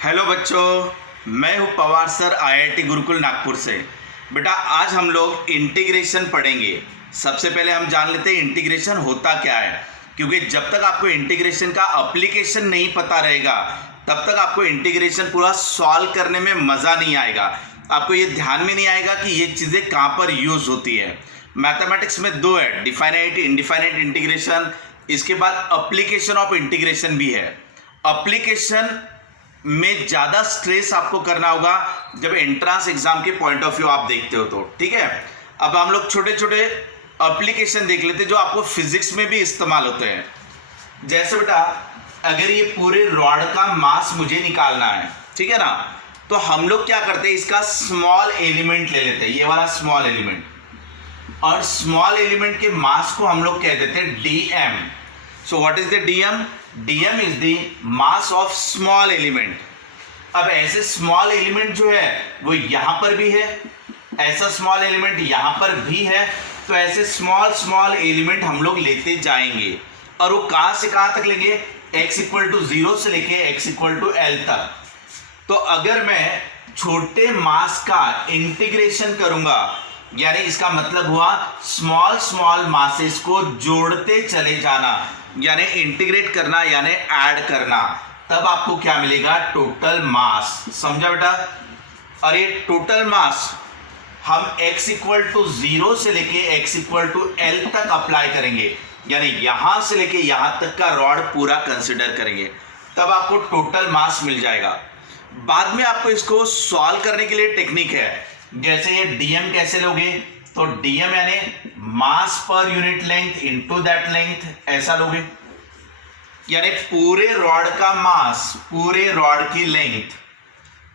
Hello बच्चों, मैं हूं पवार सर आईआईटी गुरुकुल नागपुर से। बेटा आज हम लोग इंटीग्रेशन पढ़ेंगे। सबसे पहले हम जान लेते हैं इंटीग्रेशन होता क्या है, क्योंकि जब तक आपको इंटीग्रेशन का एप्लीकेशन नहीं पता रहेगा तब तक आपको इंटीग्रेशन पूरा सॉल्व करने में मज़ा नहीं आएगा। आपको ये ध्यान में नहीं आएगा कि ये चीज़ें कहाँ पर यूज़ होती है। मैथमेटिक्स में दो है, डिफाइनाइट इनडिफाइनाइट इंटीग्रेशन, इसके बाद एप्लीकेशन ऑफ इंटीग्रेशन भी है। एप्लीकेशन में ज़्यादा स्ट्रेस आपको करना होगा जब एंट्रांस एग्जाम के पॉइंट ऑफ व्यू आप देखते हो तो, ठीक है। अब हम लोग छोटे छोटे एप्लीकेशन देख लेते हैं जो आपको फिजिक्स में भी इस्तेमाल होते हैं। जैसे बेटा अगर ये पूरे रॉड का मास मुझे निकालना है, ठीक है ना, तो हम लोग क्या करते हैं, इसका स्मॉल एलिमेंट ले लेते हैं, ये वाला स्मॉल एलिमेंट, और स्मॉल एलिमेंट के मास को हम लोग कह देते हैं dm। So what is the dm? dm is the mass of small element. अब ऐसे स्मॉल एलिमेंट जो है वो यहां पर भी है, ऐसा स्मॉल एलिमेंट यहां पर भी है, तो ऐसे स्मॉल स्मॉल एलिमेंट हम लोग लेते जाएंगे। और वो कहां से कहां तक लेंगे? x इक्वल टू 0 से लेके x इक्वल टू l तक। तो अगर मैं छोटे मास का इंटीग्रेशन करूंगा, यानी इसका मतलब हुआ स्मॉल स्मॉल मासेस को जोड़ते चले जाना, यानी इंटीग्रेट करना, यानी ऐड करना, तब आपको क्या मिलेगा? Total mass. समझा बेटा? और ये टोटल मास हम x इक्वल टू 0 से लेके x इक्वल टू l तक अप्लाई करेंगे, यानी यहां से लेके यहां तक का रॉड पूरा कंसिडर करेंगे, तब आपको टोटल मास मिल जाएगा। बाद में आपको इसको सॉल्व करने के लिए टेक्निक है। जैसे ये dm कैसे लोगे, तो dm यानी मास पर unit length into that length, ऐसा लोगे। यानी पूरे रॉड का मास, पूरे रॉड की लेंथ,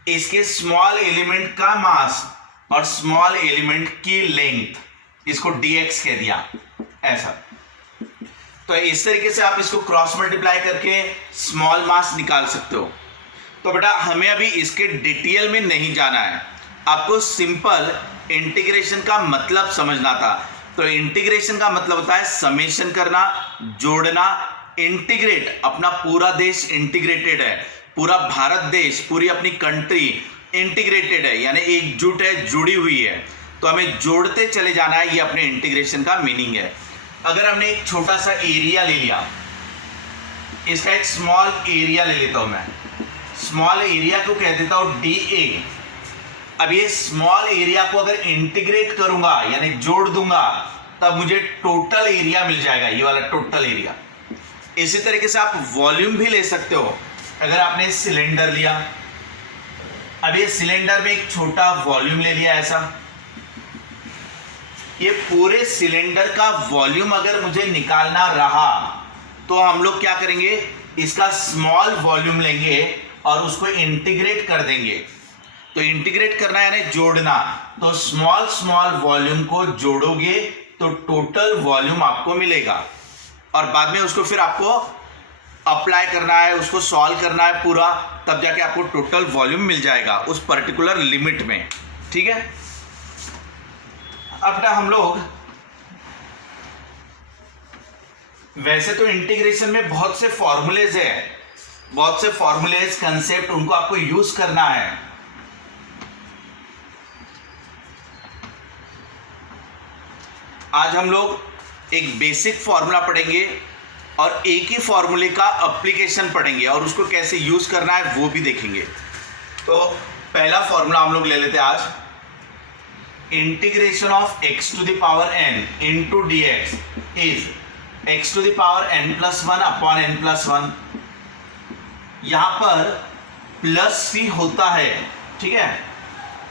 इसके स्मॉल एलिमेंट का मास और स्मॉल एलिमेंट की लेंथ, इसको dx कह दिया, ऐसा। तो इस तरीके से आप इसको क्रॉस मल्टीप्लाई करके स्मॉल मास निकाल सकते हो। तो बेटा हमें अभी इसके डिटेल में नहीं जाना है, आपको सिंपल इंटीग्रेशन का मतलब समझना था। तो इंटीग्रेशन का मतलब होता है समेशन करना, जोड़ना। इंटीग्रेट, अपना पूरा देश इंटीग्रेटेड है, पूरा भारत देश, पूरी अपनी कंट्री इंटीग्रेटेड है, यानी एकजुट है, जुड़ी हुई है, तो हमें जोड़ते चले जाना है, ये अपने इंटीग्रेशन का मीनिंग है। अगर हमने एक छोटा सा एरिया ले लिया, इसका एक स्मॉल एरिया ले लेता हूं मैं, स्मॉल एरिया को कह देता हूं dA। अब ये स्मॉल एरिया को अगर इंटीग्रेट करूंगा यानी जोड़ दूंगा, तब मुझे टोटल एरिया मिल जाएगा, ये वाला टोटल एरिया। इसी तरीके से आप वॉल्यूम भी ले सकते हो। अगर आपने सिलेंडर लिया, अब ये सिलेंडर में एक छोटा वॉल्यूम ले लिया ऐसा, ये पूरे सिलेंडर का वॉल्यूम अगर मुझे निकालना रहा तो हम लोग क्या करेंगे, इसका स्मॉल वॉल्यूम लेंगे और उसको इंटीग्रेट कर देंगे। तो इंटीग्रेट करना यानी जोड़ना, तो स्मॉल स्मॉल वॉल्यूम को जोड़ोगे तो टोटल वॉल्यूम आपको मिलेगा, और बाद में उसको फिर आपको अप्लाई करना है, उसको सॉल्व करना है पूरा, तब जाके आपको टोटल वॉल्यूम मिल जाएगा उस पर्टिकुलर लिमिट में, ठीक है। अब हम लोग वैसे तो इंटीग्रेशन में बहुत से फॉर्मूलेज है, बहुत से फॉर्मूलेज, कंसेप्ट, उनको आपको यूज करना है। आज हम लोग एक बेसिक फॉर्मूला पढ़ेंगे और एक ही फॉर्मूले का एप्लीकेशन पढ़ेंगे और उसको कैसे यूज करना है वो भी देखेंगे। तो पहला फॉर्मूला हम लोग ले लेते हैं आज, integration of x to the power n into dx is x to the power n+1 upon n+1। यहां पर प्लस c होता है, ठीक है,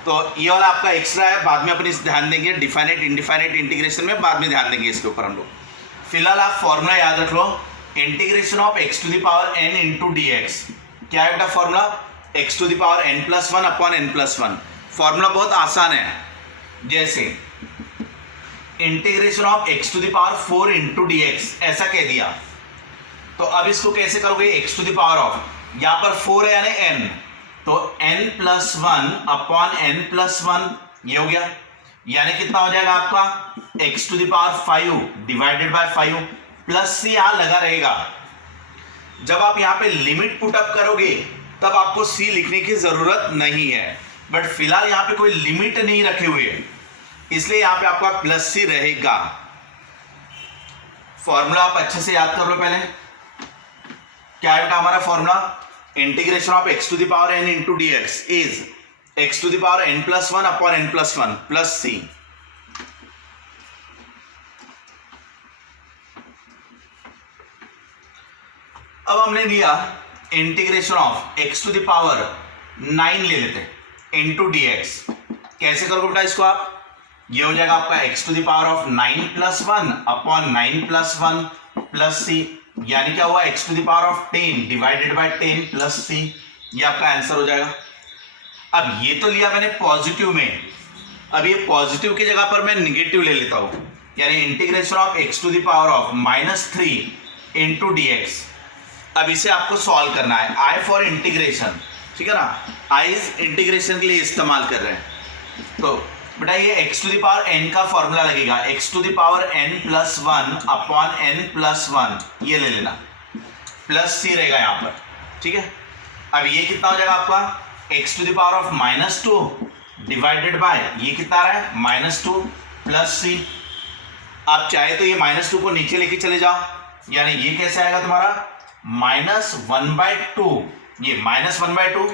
तो ये वाला आपका एक्स्ट्रा है, बाद में अपन इस ध्यान देंगे, डिफाइनाइट इनडिफाइनाइट इंटीग्रेशन में बाद में ध्यान देंगे इसके ऊपर हम लोग। फिलहाल आप फॉर्मूला याद रख लो, integration of x to the power n into dx। क्या है बेटा formula? x to the power n+1 upon n+1। Formula बहुत आसान है, जैसे integration of x to the power 4 into dx, ऐसा कह दिया। तो अब इसको कैसे करोगे? x to the power of, यहां पर 4 है यानी n, तो n+1 अपॉन n+1, ये हो गया, यानी कितना हो जाएगा आपका x to the power 5 divided by 5, plus से यहां लगा रहेगा। जब आप यहां पे लिमिट पुट अप करोगे तब आपको सी लिखने की जरूरत नहीं है। बट फिलहाल यहाँ पे कोई लिमिट नहीं रखे हुए, इसलिए यहाँ पे आपका प्लस सी रहेगा। फॉर्मूला आप अच्छे से याद कर लो पहले। क्या है हमारा formula? Integration of x to the power n into d x is x to the power n plus one upon n plus one plus C. अब हमने लिया integration of x to the power 9 ले लेते into d x. कैसे करोगे बेटा इसको आप? ये हो जाएगा आपका x to the power of 9 plus one upon 9 plus one plus C, यानी क्या हुआ x to the power of 10 divided by 10 plus C. ये आपका आंसर हो जाएगा। अब ये तो लिया मैंने पॉजिटिव में, अब ये पॉजिटिव की जगह पर मैं निगेटिव ले लेता हूं, यानी integration of x to the power of -3 into d x. अब इसे आपको सॉल्व करना है। आई फॉर इंटीग्रेशन, ठीक है ना, आई इंटीग्रेशन के लिए इस्तेमाल कर रहे हैं। तो बेटा ये x to the power n का फॉर्मूला लगेगा, x to the power n plus one upon n plus one, ये ले लेना, प्लस सी रहेगा यहाँ पर, ठीक है। अब ये कितना हो जाएगा आपका x to the power of -2 divided by ये कितना आ रहा है -2 प्लस सी। आप चाहे तो ये -2 को नीचे लेके चले जाओ, यानी ये कैसे आएगा तुम्हारा -1/2, ये -1/2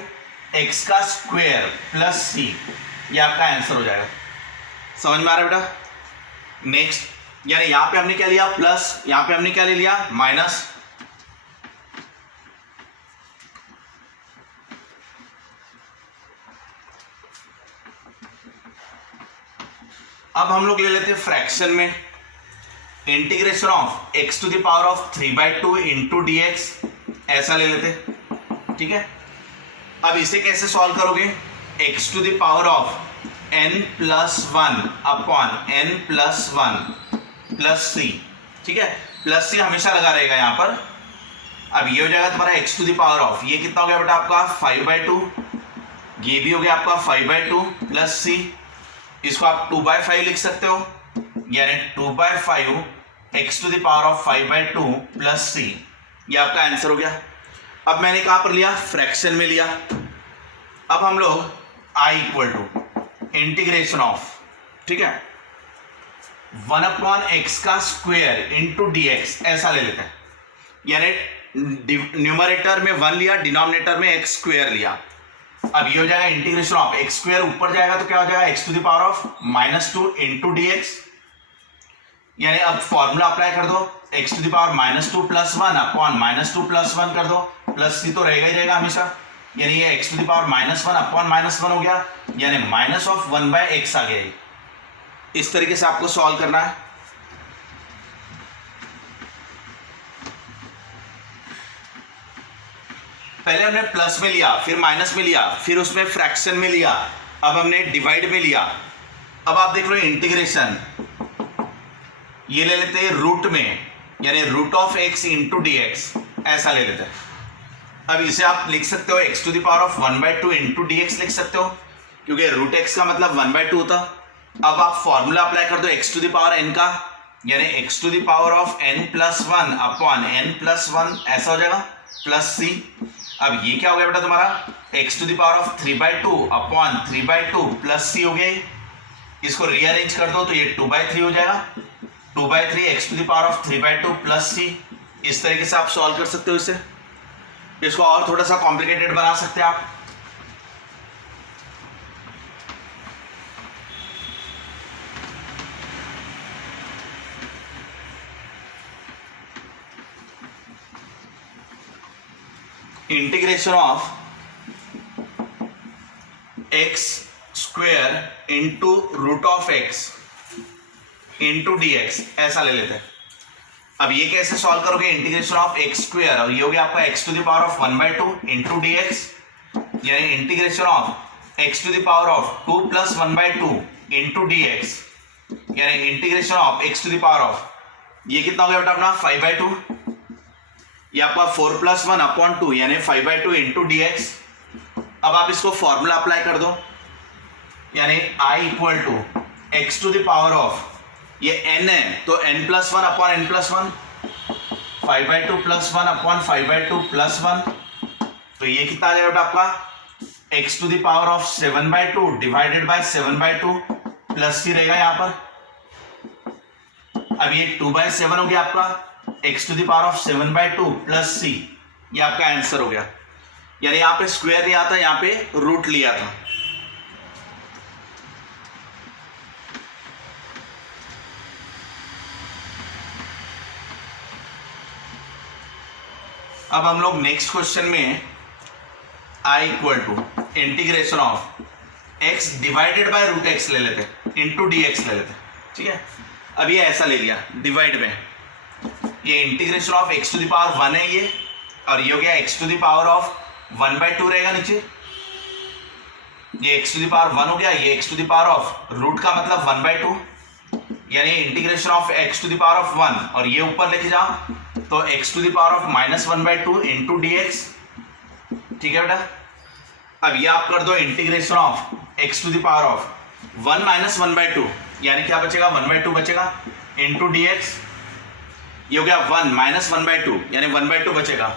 एक्स का स्क्वायर प्लस सी, ये आपका आंसर हो जाएगा। समझ में आ रहा है बेटा? नेक्स्ट, यानी यहां पे हमने क्या लिया प्लस, यहां पे हमने क्या ले लिया माइनस। अब हम लोग ले लेते हैं फ्रैक्शन में integration of x to the power of 3/2 into d x, ऐसा ले लेते, ठीक है। अब इसे कैसे सॉल्व करोगे? X to the power of n plus one upon n plus one plus C, ठीक है, प्लस सी हमेशा लगा रहेगा यहाँ पर। अब ये हो जाएगा तुम्हारा x to the power of, ये कितना हो गया बेटा आपका 5/2, ये भी हो गया आपका 5/2 प्लस सी, इसको आप 2/5 लिख सकते हो, यानी 2/5 x to the power of 5/2 plus C, ये आपका आंसर हो गया। अब मैंने कहां पर लिया? फ्रैक्शन में लिया। अब हम लोग i equal to integration of, ठीक है, 1/x का स्क्वायर इंटू डी एक्स, ऐसा ले लेते हैं, यानी न्यूमरेटर में 1 लिया, डिनोमिनेटर में x स्क्वायर लिया। अब ये हो जाएगा इंटीग्रेशन ऑफ एक्स स्क्वायर, ऊपर जाएगा तो क्या हो जाएगा x to the power of -2 into d x, यानी अब फॉर्मूला अप्लाई कर दो, x to the power -2 plus one upon -2 plus one कर दो, प्लस सी तो रहेगा ही रहेगा हमेशा, यानी ये x to the power -1 upon -1 हो गया, यानी -1/x आ गया। इस तरीके से आपको सॉल्व करना है। पहले हमने प्लस में लिया, फिर माइनस में लिया, फिर उसमें फ्रैक्शन में लिया, अब हमने डिवाइड में लिया। अब आप देख लो इंटीग्रेशन, ये ले लेते हैं रूट में, यानी root of x into d x, ऐसा ले लेते हैं। अब इसे आप लिख सकते हो x to the power of 1/2 into d x लिख सकते हो, क्योंकि रूट x का मतलब 1/2 होता। अब आप फॉर्मूला अप्लाई कर दो x to the power n का, यानी x to the power of n plus one upon n plus one, ऐसा हो जाएगा प्लस सी। अब ये क्या हो गया बेटा तुम्हारा x to the power of 3/2 upon 3/2 plus C हो गया। इसको रीअरेंज कर दो तो ये 2/3 हो जाएगा, 2/3 x to the power of 3/2 plus C. इस तरीके से आप सॉल्व कर सकते हो इसे। इसको और थोड़ा सा कॉम्प्लिकेटेड बना सकते हैं आप। Integration of x square into root of x into d x, ऐसा ले लेते हैं। अब ये कैसे सॉल्व करोगे? इंटीग्रेशन ऑफ एक्स स्क्वेयर, और ये हो गया आपका x to the power of 1/2 into d x, यानी integration of x to the power of 2 plus 1/2 into d x, यानी integration of x to the power of, ये कितना हो गया बेटा अपना 5/2, ये आपका 4 प्लस 1 अपॉन 2, यानी 5/2 इंटू डी एक्स। अब आप इसको फॉर्मूला अप्लाई कर दो, यानी i equal to x to the power of, ये n है तो n plus one upon n plus one, 5/2 plus one upon 5/2 plus one, तो ये कितना आ जाएगा बेटा आपका x to the power of 7/2 divided by 7/2 plus c रहेगा यहां पर। अब ये 2/7 हो गया आपका x to the power of 7/2 plus c, ये आपका आंसर हो गया। यानी यहां पे स्क्वायर लिया था, यहां पे रूट लिया था। अब हम लोग नेक्स्ट क्वेश्चन में i equal to integration of x divided by root x ले लेते हैं, इंटू dx ले लेते हैं, ठीक है। अब ये ऐसा ले लिया डिवाइड में, ये integration of x to the power 1 है ये, और ये हो गया x to the power of 1/2 रहेगा नीचे, ये x टू द पावर 1 हो गया, ये x to the power of root का मतलब 1/2, यानी integration of x to the power of 1, और ये ऊपर लेके जाओ तो x to the power of -1/2 into dx, ठीक है बेटा। अब ये आप कर दो integration of x to the power of 1 - 1/2, यानी क्या बचेगा 1/2 बचेगा इंटू dx, ये हो गया 1 - 1/2 यानी 1/2 बचेगा।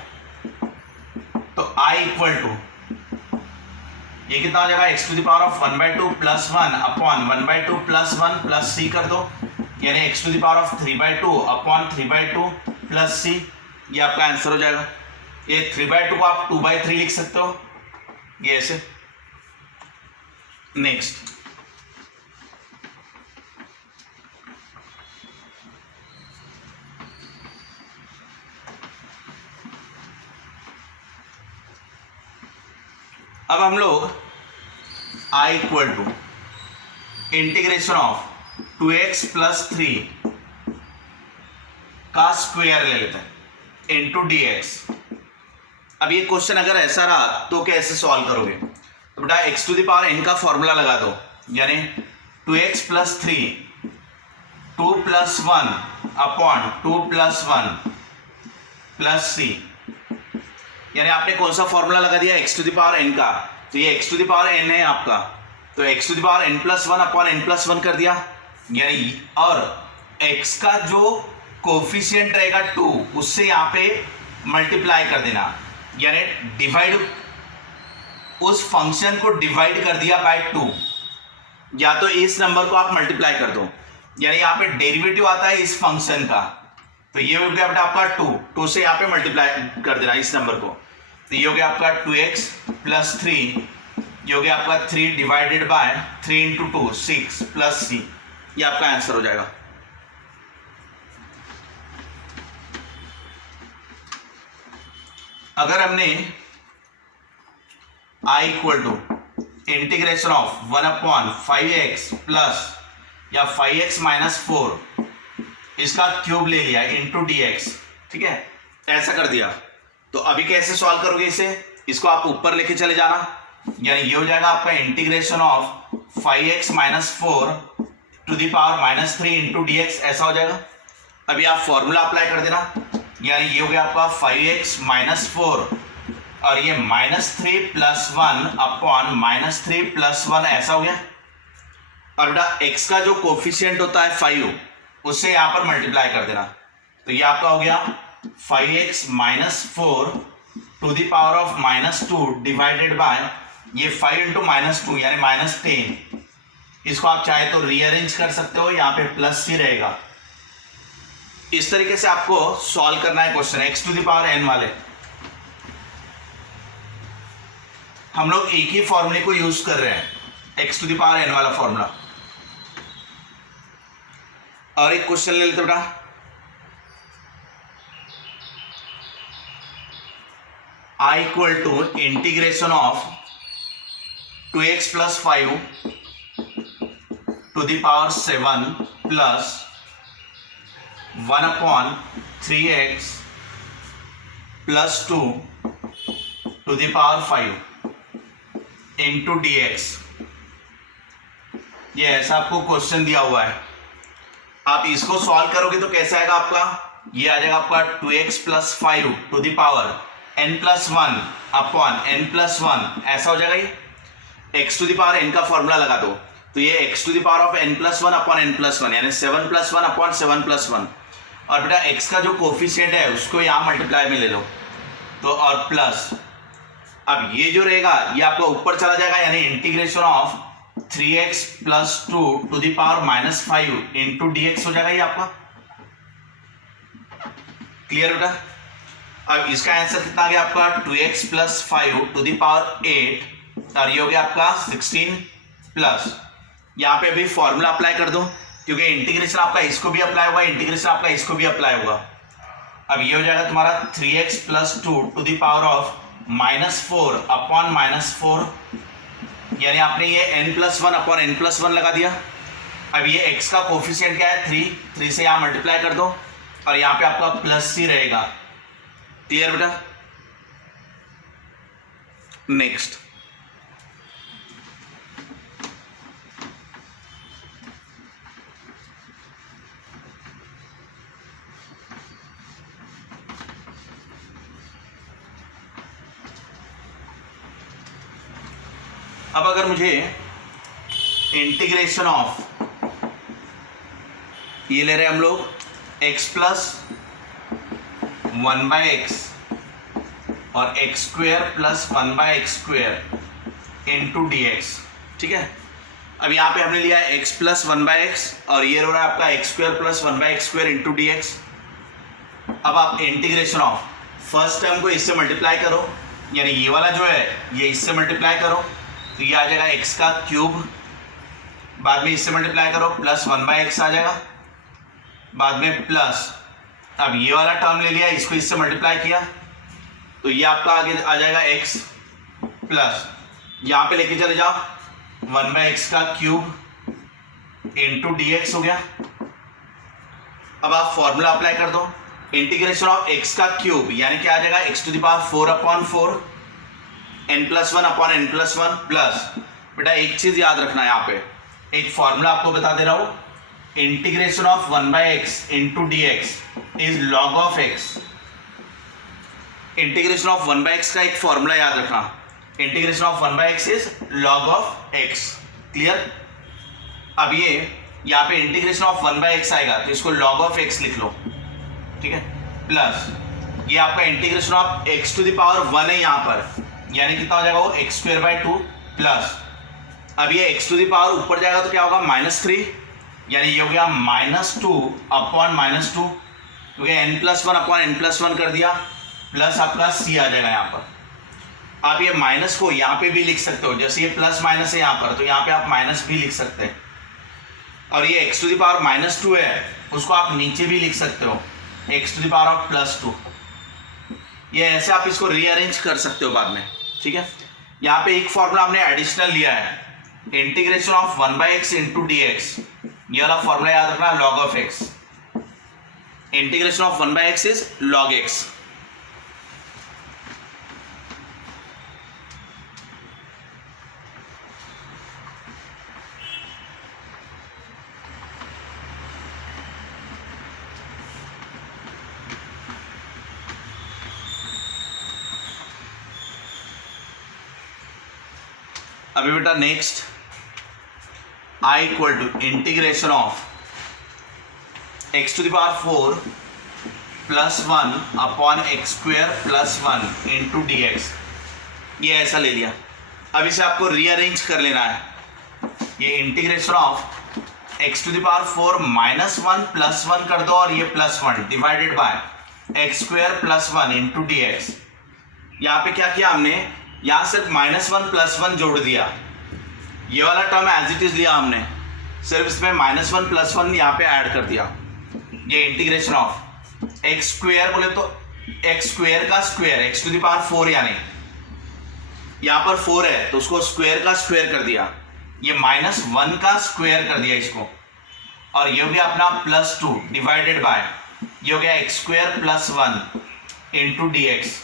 तो i इक्वल टू ये कितना हो जाएगा x to the power of 1/2 plus 1 upon 1/2 plus 1 plus c कर दो, यानी x to the power of 3/2 upon 3/2 plus c, ये आपका आंसर हो जाएगा। ये 3/2 को आप 2/3 लिख सकते हो, ये ऐसे। नेक्स्ट अब हम लोग i equal to integration of 2x plus 3 का स्क्वायर ले लेते हैं इंटू dx। अब ये क्वेश्चन अगर ऐसा रहा तो कैसे सॉल्व करोगे? तो बेटा x to the power n का फॉर्मूला लगा दो, यानी 2x plus 3 2 plus 1 upon 2 plus 1 plus c, यानी आपने कौन सा फॉर्मूला लगा दिया x to the power n का, तो ये x to the power n है आपका, तो x to the power n plus 1 upon n plus 1 कर दिया, यानी और x का जो कोफिशिएंट रहेगा 2 उससे यहाँ पे मल्टीप्लाई कर देना, यानी डिवाइड, उस फंक्शन को डिवाइड कर दिया बाय 2, या तो इस नंबर को आप मल्टीप्लाई कर दो, यानी यहाँ पे डेरिवेटिव आता है इस फंक्शन का, तो ये हो गया बेटा आपका 2 से यहाँ पे मल्टीप्लाई कर देना इस नंबर को, तो ये हो गया आपका 2x प्लस 3, ये हो गया आपका 3 divided by 3 into 2 6 plus c, ये आपका आंसर हो जाएगा। अगर हमने i equal to integration of 1 upon 5x plus या 5x माइनस 4 इसका क्यूब ले लिया इंटू dx, ठीक है, ऐसा कर दिया, तो अभी कैसे सॉल्व करोगे इसे? इसको आप ऊपर लेके चले जाना, यानी ये हो जाएगा आपका integration of 5x minus 4 to the power minus 3 into dx, ऐसा हो जाएगा। अभी आप फॉर्मूला अप्लाई कर देना, यानी ये हो गया आपका 5x माइनस 4 और ये -3 प्लस 1 अपॉन -3 प्लस 1, ऐसा हो गया। और बेटा x का जो कोफिशिएंट होता है 5 उससे यहाँ पर मल्टीप्लाई कर देना, तो ये आपका हो गया 5x minus 4 to the power of -2 divided by ये 5 इंटू -2 यानी -10, इसको आप चाहे तो रीअरेंज कर सकते हो, यहाँ पे प्लस c रहेगा। इस तरीके से आपको सॉल्व करना है question x to the power n वाले। हम लोग एक ही फॉर्मूले को यूज कर रहे हैं, x to the power n वाला फॉर्मूला। और एक क्वेश्चन ले लेते बेटा, i equal to integration of 2x plus 5 to the power 7 plus 1 upon 3x plus 2 to the power 5 into dx। ये ऐसा आपको क्वेश्चन दिया हुआ है, आप इसको सॉल्व करोगे तो कैसा आएगा आपका? ये आ जाएगा आपका 2x plus 5 to the power n plus 1 upon n plus 1, ऐसा हो जाएगा। ये x to the power n का फॉर्मूला लगा दो, तो ये x to the power of n plus 1 upon n plus 1 यानी 7 प्लस 1 अपॉन 7 प्लस 1, और बेटा x का जो कोफिशिएंट है उसको यहाँ मल्टीप्लाई में ले लो, तो और प्लस अब ये जो रहेगा ये आपका ऊपर चला जाएगा, यानी integration of 3x plus 2 to the power -5 into dx हो जाएगा ये आपका। क्लियर बेटा? अब इसका आंसर कितना आ गया आपका 2x plus 5 to the power 8 और ये हो गया आपका 16 प्लस। यहाँ पे अभी फॉर्मूला अप्लाई कर दो, क्योंकि इंटीग्रेशन आपका इसको भी अप्लाई होगा, इंटीग्रेशन आपका इसको भी अप्लाई होगा। अब ये हो जाएगा तुम्हारा 3x plus 2 to the power of -4 upon -4, यानी आपने ये n+1 अपॉन n+1 लगा दिया। अब ये x का कोफिशिएंट क्या है 3 से यहाँ मल्टीप्लाई कर दो और यहाँ पे आपका प्लस c रहेगा। क्लियर बेटा? नेक्स्ट, अब अगर मुझे इंटीग्रेशन ऑफ, ये ले रहे हैं हम लोग x प्लस 1/x और x² plus 1/x² into dx, ठीक है। अब यहाँ पे हमने लिया है x प्लस 1/x और ये हो रहा है आपका x² plus 1/x² into dx। अब आप इंटीग्रेशन ऑफ फर्स्ट टर्म को इससे मल्टीप्लाई करो, यानी ये वाला जो है ये इससे मल्टीप्लाई करो तो ये आ जाएगा x का क्यूब, बाद में इससे मल्टीप्लाई करो प्लस 1/x आ जाएगा, बाद में प्लस, अब ये वाला टर्म ले लिया इसको इससे मल्टीप्लाई किया तो ये आपका आगे आ जाएगा x प्लस, यहाँ पे लेके चले जाओ 1/x का क्यूब इंटू dx हो गया। अब आप फॉर्मूला अप्लाई कर दो, इंटीग्रेशन ऑफ x का क्यूब यानी क्या आ जाएगा x to the power 4/4 n+1 upon n+1 plus, बेटा एक चीज याद रखना है यहाँ पे, एक फॉर्मूला आपको बता दे रहा हूं, integration of 1/x into dx is log of x। Integration of 1/x का एक फॉर्मूला याद रखना, integration of 1/x is log of x। Clear? अब ये यहाँ पे इंटीग्रेशन ऑफ 1/x आएगा तो इसको log ऑफ x लिख लो, ठीक है, प्लस ये आपका integration of x to the power 1 है यहाँ पर, यानी कितना हो जाएगा वो x²/2 प्लस, अब ये x टू द पावर ऊपर जाएगा तो क्या होगा -3, यानी ये हो गया -2 अपॉन -2, क्योंकि n+1 अपॉन n+1 कर दिया, प्लस आपका c आ जाएगा यहाँ पर। आप ये माइनस को यहाँ पे भी लिख सकते हो, जैसे ये प्लस माइनस है यहाँ पर तो यहाँ पे आप माइनस भी लिख सकते हैं, और ये x टू द पावर -2 है उसको आप नीचे भी लिख सकते हो x to the power of +2। ये ऐसे आप इसको रीअरेंज कर सकते हो बाद में, ठीक है। यहाँ पे एक फॉर्मूला हमने एडिशनल लिया है, integration of 1/x into dx, ये वाला फॉर्मूला याद रखना log of x। Integration of 1/x is log x। अभी बेटा next i equal to integration of x to the power 4 plus 1 upon x² plus 1 into dx, ये ऐसा ले लिया। अब इसे आपको रीअरेंज कर लेना है, ये integration of x to the power 4 -1 plus 1 कर दो और ये plus 1 divided by x² plus 1 into dx। यहाँ पे क्या किया हमने, यहाँ सिर्फ -1 प्लस 1 जोड़ दिया, ये वाला टर्म एज इट इज लिया हमने, सिर्फ इसमें -1 प्लस 1 यहाँ पे ऐड कर दिया। ये इंटीग्रेशन ऑफ x² बोले तो x² का square x to the power 4, यानी यहाँ पर 4 है तो उसको स्क्वायर का स्क्वायर कर दिया, ये -1 का स्क्वायर कर दिया इसको, और ये हो गया अपना +2 डिवाइडेड बाय, ये हो गया x² प्लस 1 इंटू dx।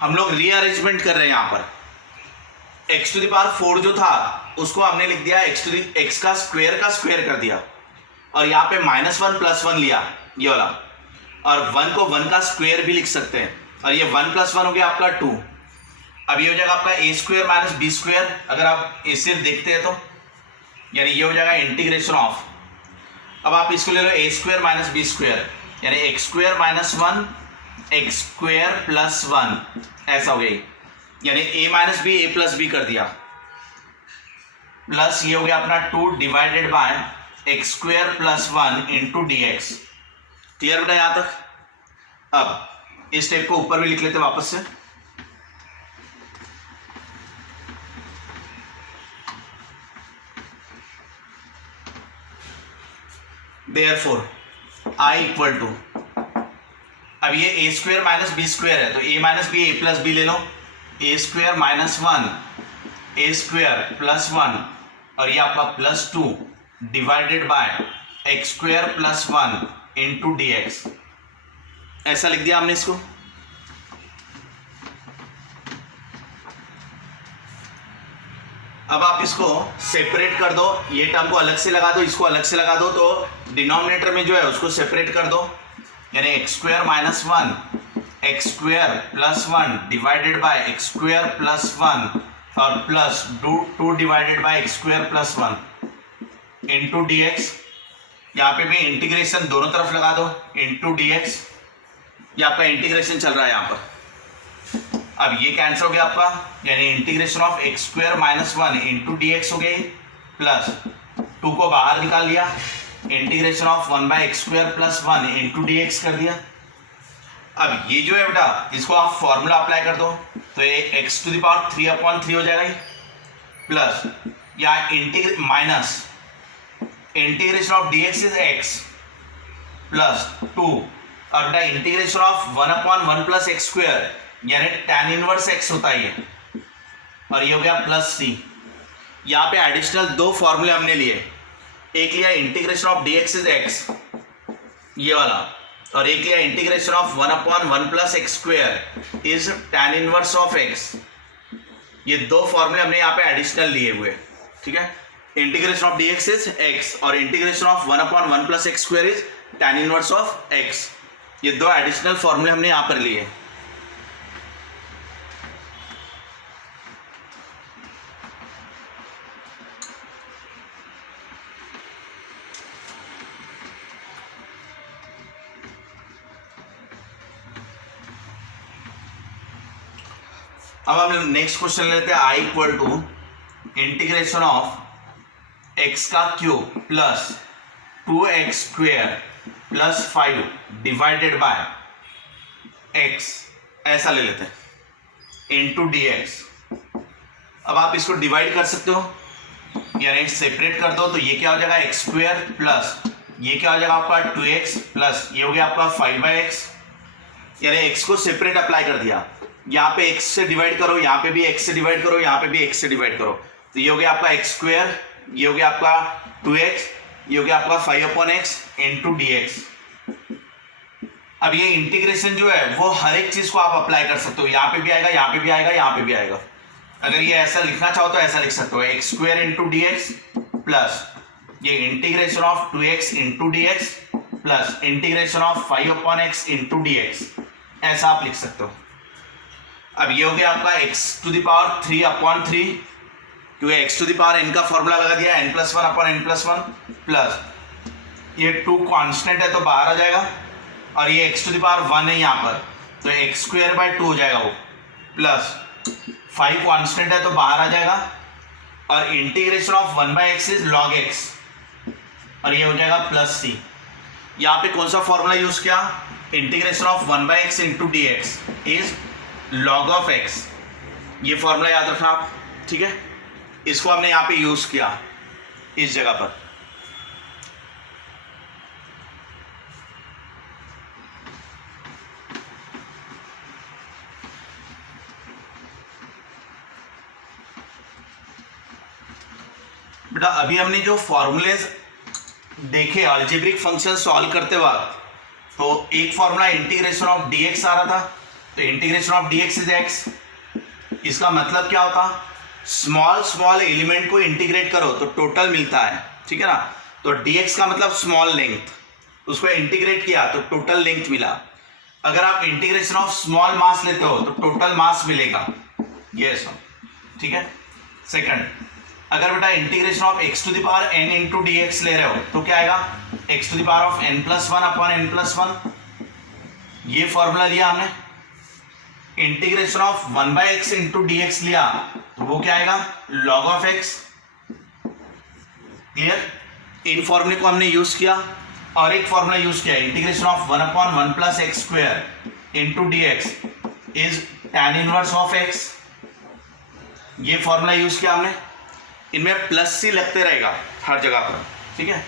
हम लोग रीअरेंजमेंट कर रहे हैं, यहाँ पर x टू द पावर 4 जो था उसको हमने लिख दिया x का स्क्वायर कर दिया, और यहाँ पे -1 प्लस 1 लिया ये वाला, और 1 को 1 का स्क्वायर भी लिख सकते हैं, और ये 1 प्लस 1 हो गया आपका 2। अब ये हो जाएगा आपका a² माइनस b², अगर आप इसे देखते हैं तो, यानी ये हो जाएगा इंटीग्रेशन ऑफ, अब आप इसको ले लो a² माइनस b², यानी x² माइनस 1 x² प्लस 1, ऐसा हो गया। यानी a minus b a plus b कर दिया, प्लस ये हो गया अपना 2 divided by x square plus 1 into d x. Clear बेटा यहां तक? अब इस स्टेप को ऊपर भी लिख लेते वापस से। देयरफॉर I इक्वल टू, अब ये ए स्क्वेयर माइनस बी स्क्वेयर है तो ए माइनस बी ए प्लस बी ले लो, ए स्क्वेयर माइनस 1 ए स्क्वेयर प्लस 1 और ये आपका plus 2 divided by x square plus 1 into d x. ऐसा लिख दिया हमने इसको। अब आप इसको सेपरेट कर दो, ये टर्म को अलग से लगा दो, इसको अलग से लगा दो, तो डिनोमिनेटर में जो है उसको सेपरेट कर दो, यानी x square minus 1 x square plus 1 divided by x square plus 1 और plus 2 divided by x square plus 1 into d x. यहाँ पे भी इंटीग्रेशन दोनों तरफ लगा दो, इंटू डी एक्स। ये आपका इंटीग्रेशन चल रहा है यहाँ पर। अब ये कैंसिल हो गया आपका, यानी integration of x square minus 1 into d x हो गई, प्लस 2 को बाहर निकाल लिया, integration of 1 by x square plus 1 into d x कर दिया। अब ये जो है बेटा इसको आप फॉर्मूला अप्लाई कर दो, तो ये एक्स टू द पावर 3/3 हो जाएगा, प्लस या minus integration of D x is x plus 2 और बेटा integration of 1/1 plus x square यानी tan इनवर्स x होता है ये, और ये हो गया प्लस सी। यहाँ पे एडिशनल 2 फॉर्मूले हमने लिए, एक लिया integration of dx is x ये वाला, और एक लिया integration of 1/1 plus x square is tan inverse of x। ये 2 फॉर्मूले हमने यहाँ पे एडिशनल लिए हुए, ठीक है। Integration of dx is x और integration of 1/1 plus x square is tan inverse of x। ये 2 एडिशनल फॉर्मूले हमने यहाँ पर लिए। अब हम नेक्स्ट क्वेश्चन लेते हैं, I equal to integration of x का cube plus 2x square plus 5 divided by x, ऐसा ले लेते हैं, इंटू डी एक्स। अब आप इसको डिवाइड कर सकते हो, यानी सेपरेट कर दो, तो ये क्या हो जाएगा एक्स स्क्वेयर प्लस ये क्या हो जाएगा आपका 2x प्लस ये हो गया आपका 5/x, यानी x को सेपरेट अप्लाई कर दिया। यहाँ पे x से डिवाइड करो, यहाँ पे भी x से डिवाइड करो, यहाँ पे भी x से डिवाइड करो, तो ये हो गया आपका एक्स स्क्वेयर, ये हो गया आपका 2x, ये हो गया आपका 5/x इंटू डी एक्स। अब ये इंटीग्रेशन जो है वो हर एक चीज को आप अप्लाई कर सकते हो, यहाँ पे भी आएगा, यहाँ पे भी आएगा, यहाँ पे भी आएगा। अगर ये ऐसा लिखना चाहो तो ऐसा लिख सकते हो, x square into d x plus ये integration of 2x into d x plus integration of 5/x into d x, ऐसा आप लिख सकते हो। अब ये हो गया आपका x टू द पावर 3/3, क्योंकि x to the power n का फॉर्मूला लगा दिया n+1/n+1 प्लस ये 2 कांस्टेंट है तो बाहर आ जाएगा, और ये x टू द पावर 1 है यहाँ पर, तो x²/2 हो जाएगा वो, प्लस 5 कांस्टेंट है तो बाहर आ जाएगा, और integration of 1/x is log x, और ये हो जाएगा प्लस c। यहाँ पे कौन सा फॉर्मूला यूज किया, integration of 1/x into d x is log of x, ये फॉर्मूला याद रखना आप, ठीक है। इसको हमने यहाँ पे यूज किया इस जगह पर। बेटा अभी हमने जो फॉर्मूलेज देखे अलजेब्रिक फंक्शन सॉल्व करते वक्त, तो एक फॉर्मूला इंटीग्रेशन ऑफ dx आ रहा था, तो integration of dx is x। इसका मतलब क्या होता, स्मॉल स्मॉल एलिमेंट को इंटीग्रेट करो तो टोटल मिलता है, ठीक है ना। तो dx का मतलब स्मॉल लेंथ, उसको इंटीग्रेट किया तो टोटल लेंथ मिला। अगर आप इंटीग्रेशन ऑफ स्मॉल मास लेते हो तो टोटल मास मिलेगा, ये सब, ठीक है। सेकंड, अगर बेटा integration of x to the power n into d x ले रहे हो तो क्या आएगा, x to the power of n+1/n+1, ये फॉर्मूला लिया हमने। Integration of 1/x into d x लिया तो वो क्या आएगा, log ऑफ x। क्लियर? इन फॉर्मूले को हमने यूज किया और एक फॉर्मूला यूज किया, integration of 1/1 plus x square into d x is tan inverse of x। ये फॉर्मूला यूज किया हमने, इनमें प्लस सी लगते रहेगा हर जगह पर, ठीक है।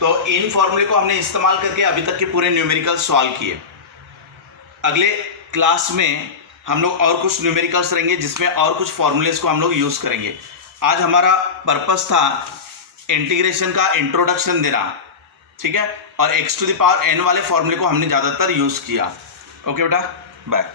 तो इन फॉर्मूले को हमने इस्तेमाल करके अभी तक के पूरे न्यूमेरिकल सॉल्व किए। अगले क्लास में हम लोग और कुछ न्यूमेरिकल्स रहेंगे जिसमें और कुछ फॉर्मूलेस को हम लोग यूज़ करेंगे। आज हमारा पर्पस था इंटीग्रेशन का इंट्रोडक्शन देना, ठीक है, और x to the power n वाले फॉर्मूले को हमने ज़्यादातर यूज़ किया। ओके बेटा, बाय।